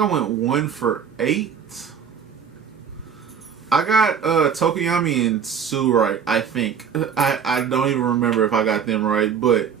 I went 1 for 8. I got Tokoyami and Sue right, I think. I don't even remember if I got them right, but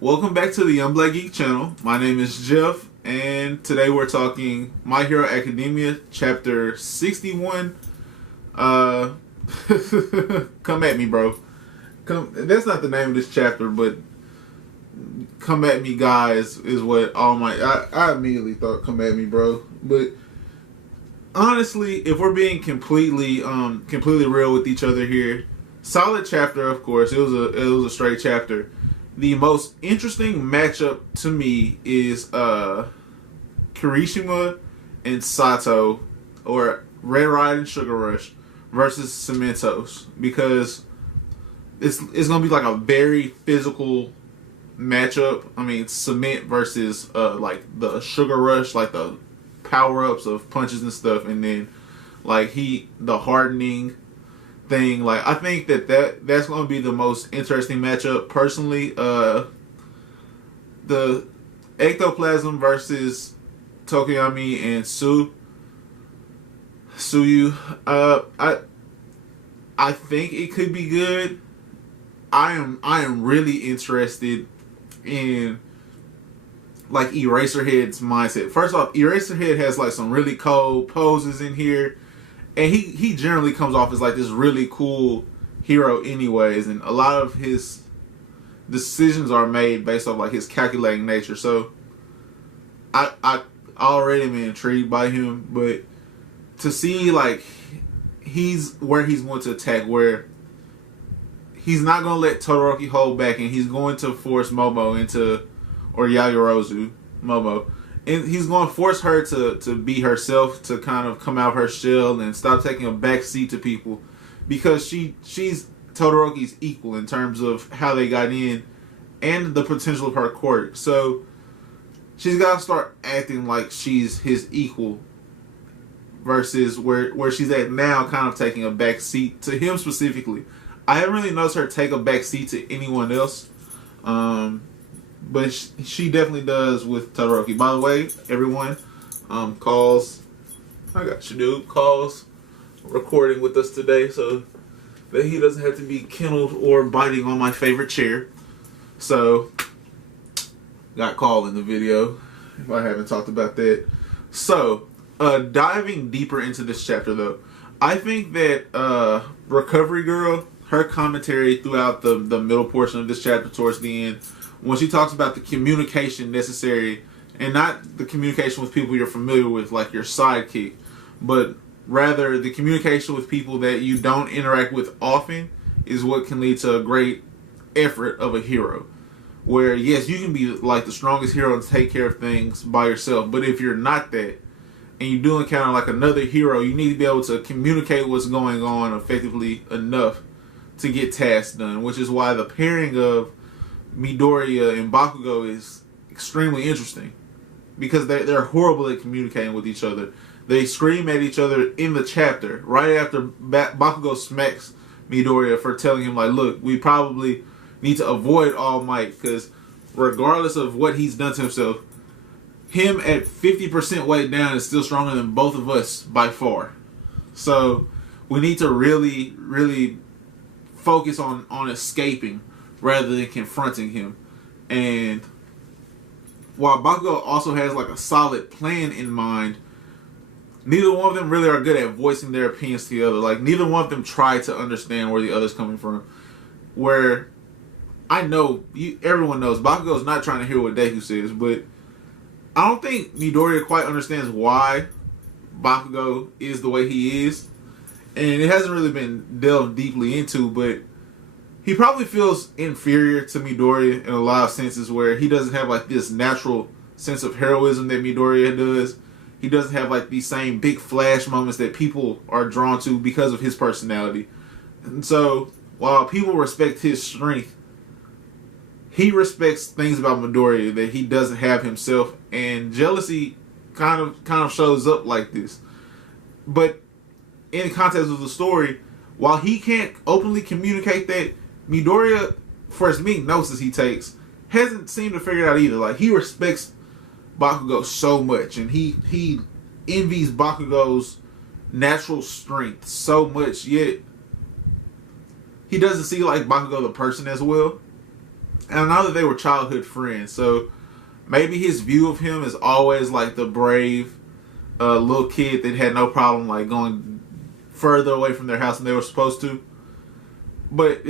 welcome back to the Young Black Geek channel. My name is Jeff, and today we're talking My Hero Academia, chapter 61. Come at me, bro. That's not the name of this chapter, but come at me, guys, is what I immediately thought come at me, bro. But honestly, if we're being completely real with each other here, solid chapter, of course. It was a straight chapter. The most interesting matchup to me is Kirishima and Sato, or Red Ride and Sugar Rush versus Cementos, because it's gonna be like a very physical matchup. I mean, Cement versus like the Sugar Rush, like the power-ups of punches and stuff, and then like the hardening thing. Like, I think that's going to be the most interesting matchup personally. The Ectoplasm versus Tokoyami and Suyu. I think it could be good. I am really interested in like Eraserhead's mindset. First off, Eraserhead has like some really cold poses in here, and he generally comes off as like this really cool hero anyways, and a lot of his decisions are made based off like his calculating nature. So I already am intrigued by him, but to see like he's going to attack, where he's not going to let Todoroki hold back, and he's going to force Momo into, or Yayorozu, Momo. And he's going to force her to be herself, to kind of come out of her shell and stop taking a back seat to people, because she's Todoroki's equal in terms of how they got in and the potential of her quirk. So she's got to start acting like she's his equal, versus where she's at now, kind of taking a back seat to him specifically. I haven't really noticed her take a back seat to anyone else. But she definitely does with Todoroki. By the way, everyone, calls recording with us today, so that he doesn't have to be kennelled or biting on my favorite chair. So, got Call in the video, if I haven't talked about that. So, diving deeper into this chapter though, I think that Recovery Girl, her commentary throughout the middle portion of this chapter towards the end, when she talks about the communication necessary, and not the communication with people you're familiar with, like your sidekick, but rather the communication with people that you don't interact with often, is what can lead to a great effort of a hero. Where, yes, you can be like the strongest hero and take care of things by yourself, but if you're not that, and you do encounter like another hero, you need to be able to communicate what's going on effectively enough to get tasks done, which is why the pairing of Midoriya and Bakugo is extremely interesting, because they're horrible at communicating with each other. They scream at each other in the chapter right after Bakugo smacks Midoriya for telling him like, look, we probably need to avoid All Might, because regardless of what he's done to himself, him at 50% weight down is still stronger than both of us by far. So we need to really, really focus on escaping rather than confronting him. And while Bakugo also has like a solid plan in mind, neither one of them really are good at voicing their opinions to the other. Like, neither one of them try to understand where the other's coming from. Where I know everyone knows Bakugo's not trying to hear what Deku says, but I don't think Midoriya quite understands why Bakugo is the way he is, and it hasn't really been delved deeply into, but he probably feels inferior to Midoriya in a lot of senses, where he doesn't have like this natural sense of heroism that Midoriya does. He doesn't have like these same big flash moments that people are drawn to because of his personality. And so while people respect his strength, he respects things about Midoriya that he doesn't have himself, and jealousy kind of shows up like this. But in the context of the story, while he can't openly communicate that, Midoriya, for as many notes as he takes, hasn't seemed to figure it out either. Like, he respects Bakugo so much, and he envies Bakugo's natural strength so much, yet he doesn't see like Bakugo the person as well. And I know that they were childhood friends, so maybe his view of him is always like the brave little kid that had no problem like going further away from their house than they were supposed to. But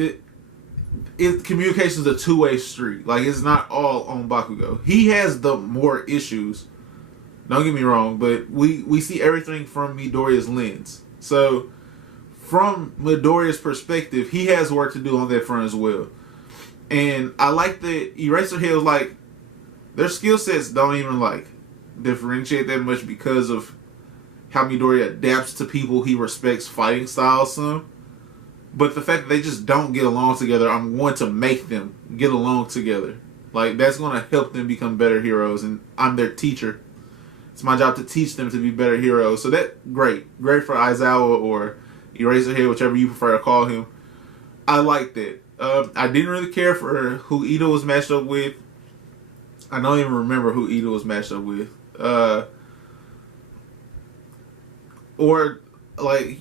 communication is a two-way street. Like, it's not all on Bakugo. He has the more issues. Don't get me wrong, but we see everything from Midoriya's lens. So, from Midoriya's perspective, he has work to do on that front as well. And I like that Eraserhead was like, their skill sets don't even like differentiate that much because of how Midoriya adapts to people he respects fighting styles some. But the fact that they just don't get along together, I'm going to make them get along together. Like, that's going to help them become better heroes, and I'm their teacher. It's my job to teach them to be better heroes. So that, great for Aizawa or Eraserhead, whichever you prefer to call him. I like that. I didn't really care for who Ito was matched up with. I don't even remember who Ito was matched up with. Or, like,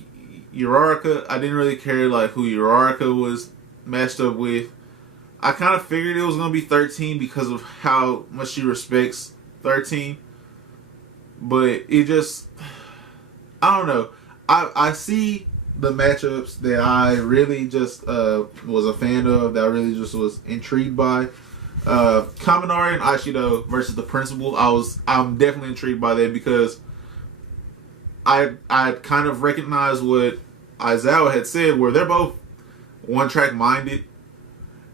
Uraraka, I didn't really care like who Uraraka was matched up with. I kind of figured it was going to be 13 because of how much she respects 13. But it just, I don't know. I see the matchups that I really just was a fan of, that I really just was intrigued by. Kaminari and Ashido versus the Principal. I'm definitely intrigued by that because I kind of recognize what Aizawa had said, where they're both one-track minded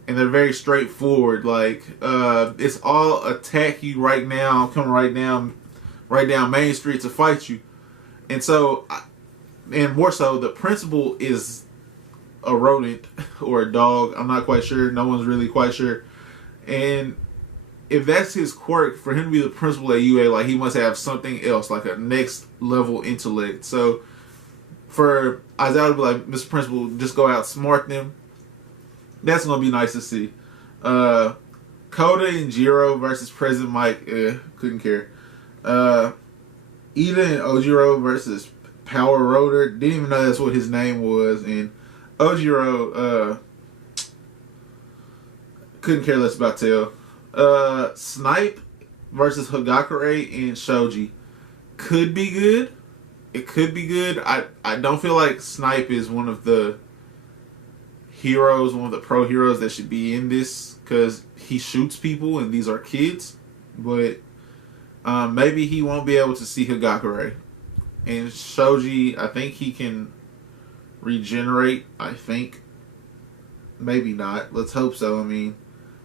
and they're very straightforward. Like, it's all attack you right now, come right down Main Street to fight you. And so, and more so, the Principal is a rodent or a dog. I'm not quite sure. No one's really quite sure. And if that's his quirk, for him to be the Principal at UA, like, he must have something else, like a next level intellect. So for Aizawa to be like, Mr. Principal, just go outsmart them, that's going to be nice to see. Koda and Jiro versus President Mike, couldn't care. Ida and Ojiro versus Power Rotor, didn't even know that's what his name was. And Ojiro, couldn't care less about Tail. Snipe versus Hagakure and Shoji could be good. It could be good. I don't feel like Snipe is one of the heroes, one of the pro heroes that should be in this, because he shoots people and these are kids. But maybe he won't be able to see Hagakure. And Shoji, I think he can regenerate, I think. Maybe not. Let's hope so. I mean,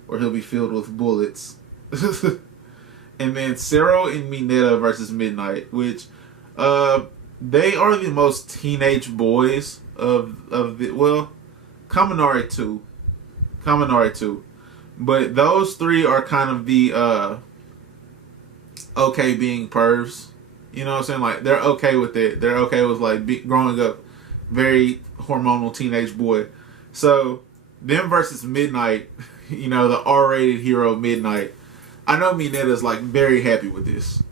or he'll be filled with bullets. And then Zero and Mineta versus Midnight, which they are the most teenage boys of the, well, Kaminari too. But those three are kind of the okay being pervs. You know what I'm saying? Like, they're okay with it. They're okay with like growing up very hormonal teenage boy. So them versus Midnight, you know, the R-rated hero Midnight. I know Mineta's like very happy with this.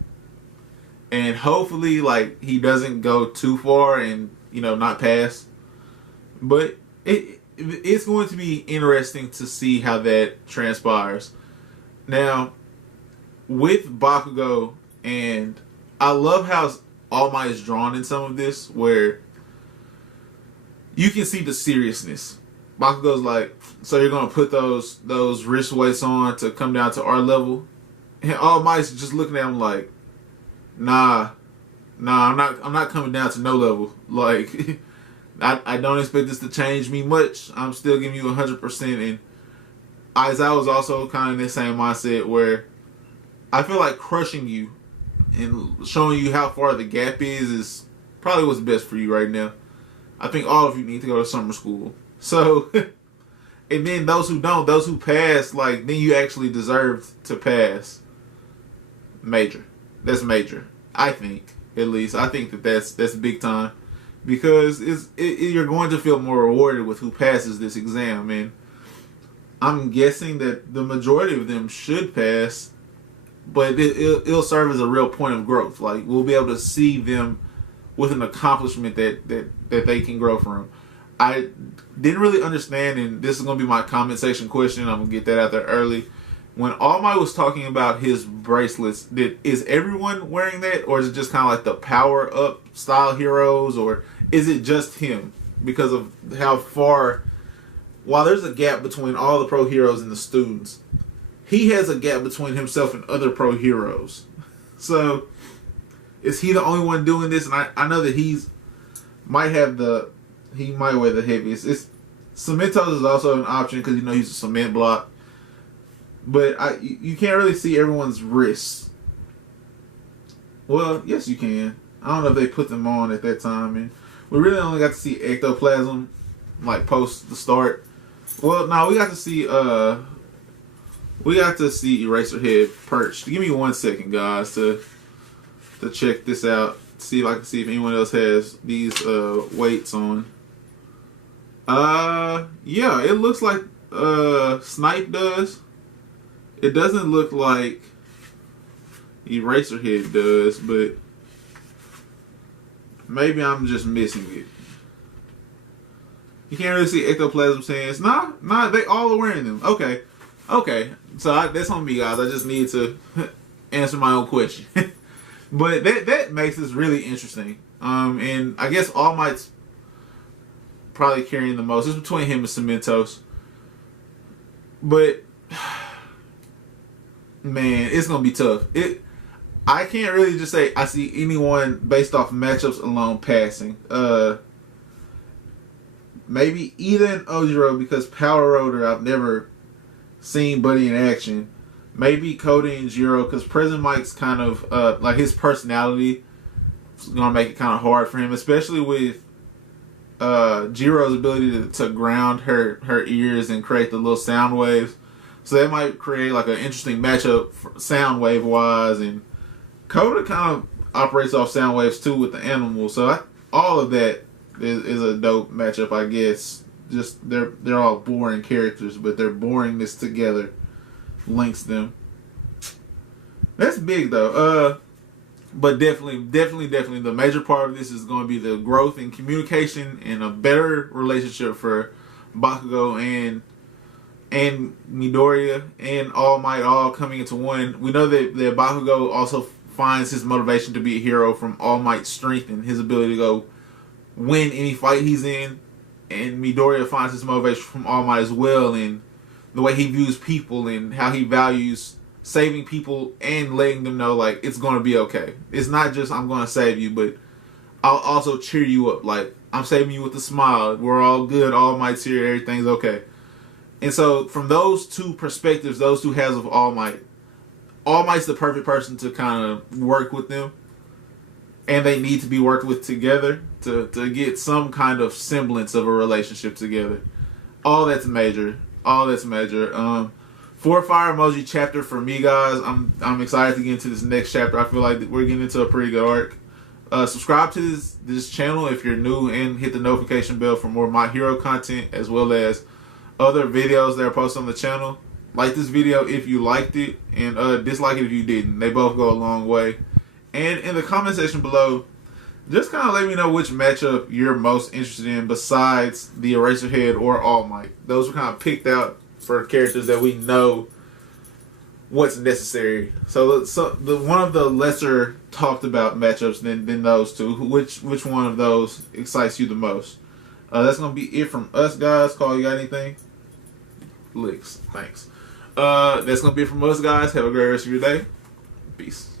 And hopefully, like, he doesn't go too far and, you know, not pass. But it's going to be interesting to see how that transpires. Now, with Bakugo, and I love how All Might is drawn in some of this, where you can see the seriousness. Bakugo's like, so you're gonna put those wrist weights on to come down to our level? And All Might's just looking at him like, Nah, I'm not coming down to no level. Like, I don't expect this to change me much. I'm still giving you 100%. And Aizawa's also kind of in the same mindset where I feel like crushing you and showing you how far the gap is probably what's best for you right now. I think all of you need to go to summer school. So, and then those who don't, those who pass, like, then you actually deserve to pass. Major. That's major. I think, at least. I think that's big time. Because you're going to feel more rewarded with who passes this exam. And I'm guessing that the majority of them should pass. but it'll serve as a real point of growth. Like, we'll be able to see them with an accomplishment that they can grow from. I didn't really understand, and this is going to be my comment section question. I'm going to get that out there early. When All Might was talking about his bracelets, is everyone wearing that, or is it just kind of like the power up style heroes, or is it just him? Because of how far, while there's a gap between all the pro heroes and the students, he has a gap between himself and other pro heroes. So, is he the only one doing this? And I know that he might wear the heaviest. Cementos is also an option because he's a cement block. But you can't really see everyone's wrists. Well, yes you can. I don't know if they put them on at that time, and we really only got to see ectoplasm like post the start. Well, no, we got to see Eraserhead perched. Give me 1 second, guys, to check this out. See if I can see if anyone else has these weights on. Yeah, it looks like Snipe does. It doesn't look like Eraserhead does, but maybe I'm just missing it. You can't really see Ectoplasm's hands. Nah, they all are wearing them. Okay. So that's on me, guys. I just need to answer my own question. But that makes this really interesting. And I guess All Might's probably carrying the most. It's between him and Cementos. But man, it's gonna be tough. I can't really just say I see anyone based off matchups alone passing. Maybe Ida and Ojiro, because Power Rotor I've never seen Buddy in action. Maybe Cody and Jiro, because President Mike's kind of like his personality is gonna make it kind of hard for him, especially with Jiro's ability to ground her ears and create the little sound waves. So that might create like an interesting matchup for sound wave wise, and Coda kind of operates off sound waves too with the animals. So all of that is a dope matchup, I guess. Just they're all boring characters, but their boringness together links them. That's big though. But definitely the major part of this is going to be the growth in communication and a better relationship for Bakugo and Midoriya and All Might all coming into one. We know that Bakugo also finds his motivation to be a hero from All Might's strength and his ability to go win any fight he's in. And Midoriya finds his motivation from All Might as well, and the way he views people and how he values saving people and letting them know like it's going to be okay. It's not just I'm going to save you, but I'll also cheer you up. Like, I'm saving you with a smile. We're all good. All Might's here. Everything's okay. And so from those two perspectives, those two halves of All Might's the perfect person to kind of work with them. And they need to be worked with together to get some kind of semblance of a relationship together. All that's major. For fire emoji chapter for me, guys. I'm excited to get into this next chapter. I feel like we're getting into a pretty good arc. Subscribe to this channel if you're new, and hit the notification bell for more My Hero content, as well as other videos that are posted on the channel. Like this video if you liked it, and dislike it if you didn't. They both go a long way. And in the comment section below, just kind of let me know which matchup you're most interested in besides the Eraserhead or All Might. Those were kind of picked out for characters that we know what's necessary. So one of the lesser talked about matchups than those two. Which one of those excites you the most? That's gonna be it from us, guys. Carl, you got anything? Licks. Thanks. That's gonna be it from us, guys. Have a great rest of your day. Peace.